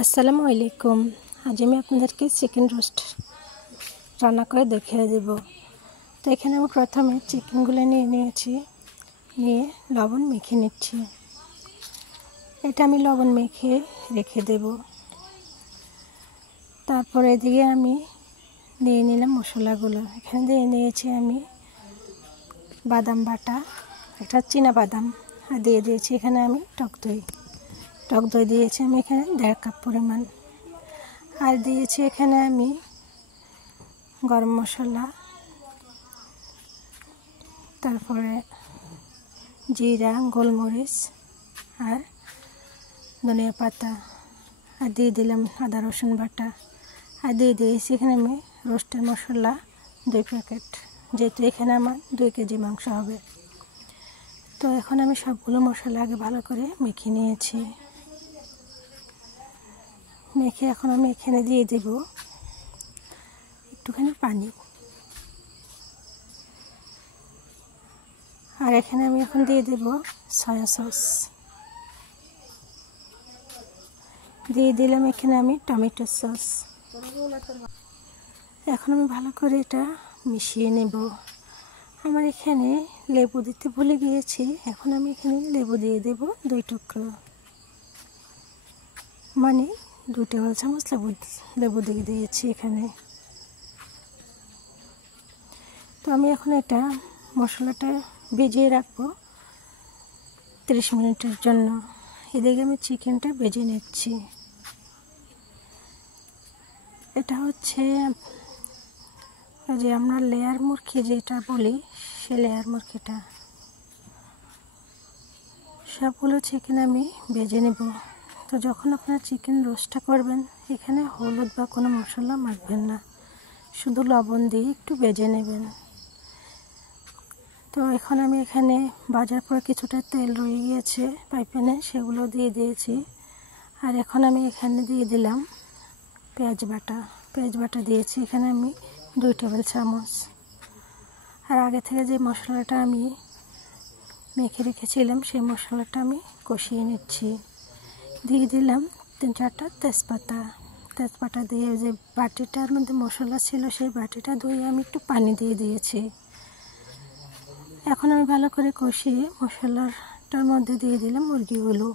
আসসালামু আলাইকুম। আজ আমি আপনাদেরকে চিকেন রোস্ট রান্না করে দেখিয়ে দেব। তো এখানে আমি প্রথমে চিকেনগুলো নিয়ে লবণ মেখে নিচ্ছি। এটা আমি লবণ মেখে রেখে দেব। তারপরে এদিকে আমি নিয়ে নিলাম মশলাগুলো। এখানে দিয়ে নিয়েছি আমি বাদাম বাটা, একটা চীনা বাদাম, আর দিয়ে দিয়েছি এখানে আমি টক দই দিয়েছি আমি এখানে 1.5 কাপ পরিমাণ, আর দিয়েছি এখানে আমি গরম মশলা, তারপরে জিরা, গোলমরিচ আর ধনিয়া পাতা, আর দিয়ে দিলাম আদা রসুন বাটা, আর দিয়ে দিয়েছি এখানে আমি রোস্টের মশলা 2 প্যাকেট, যেহেতু এখানে আমার 2 কেজি মাংস হবে। তো এখন আমি সবগুলো মশলা আগে ভালো করে মেখে নিয়েছি। মেখে এখন আমি এখানে দিয়ে দেব একটুখানি পানি, আর এখানে আমি এখন দিয়ে দেব সয়া সস, দিয়ে দিলাম এখানে আমি টমেটো সস। এখন আমি ভালো করে এটা মিশিয়ে নেব। আমার এখানে লেবু দিতে ভুলে গিয়েছি, এখন আমি এখানে লেবু দিয়ে দেব 2 টুকরো, মানে 2 টেবিল চামচ লেবু দিয়ে দিয়েছি এখানে। তো আমি এখন এটা মশলাটা ভেজে রাখবো 30 মিনিটের জন্য। এদিকে আমি চিকেনটা ভেজে নিচ্ছি। এটা হচ্ছে যে আমরা লেয়ার মুরগি যেটা বলি, সে লেয়ার মুরগিটা। সবগুলো চিকেন আমি ভেজে নেব। তো যখন আপনারা চিকেন রোস্টটা করবেন, এখানে হলুদ বা কোনো মশলা মাখবেন না, শুধু লবণ দিয়ে একটু ভেজে নেবেন। তো এখন আমি এখানে ভাজার পর কিছুটা তেল রয়ে গিয়েছে ফ্রাইপ্যানে, সেগুলো দিয়ে দিয়েছি। আর এখন আমি এখানে দিয়ে দিলাম পেঁয়াজ বাটা দিয়েছি এখানে আমি 2 টেবিল চামচ। আর আগে থেকে যে মশলাটা আমি মেখে রেখেছিলাম, সেই মশলাটা আমি কষিয়ে নিচ্ছি। দিয়ে দিলাম 3-4টা তেজপাতা দিয়ে যে বাটিটার মধ্যে মশলা ছিল, সেই বাটিটা ধুয়ে আমি একটু পানি দিয়ে দিয়েছি। এখন আমি ভালো করে কষিয়ে মশলাটার মধ্যে দিয়ে দিলাম মুরগিগুলো।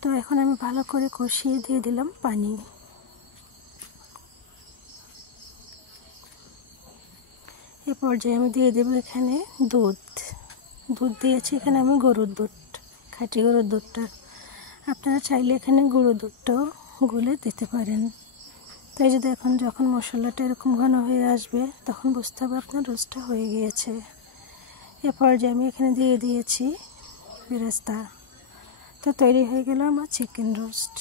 তো এখন আমি ভালো করে কষিয়ে দিয়ে দিলাম পানি। এই পর্যায়ে আমি দিয়ে দেবো এখানে দুধ দিয়েছি এখানে আমি গরুর দুধ, খাঁটি গরুর দুধটা। আপনারা চাইলে এখানে গুঁড়ো দুধটাও গুলে দিতে পারেন। তাই যদি এখন যখন মশলাটা এরকম ঘন হয়ে আসবে, তখন বুঝতে হবে আপনার রোস্টটা হয়ে গিয়েছে। এ পর্যায়ে আমি এখানে দিয়ে দিয়েছি বেরেস্তা। তো তৈরি হয়ে গেল আমার চিকেন রোস্ট।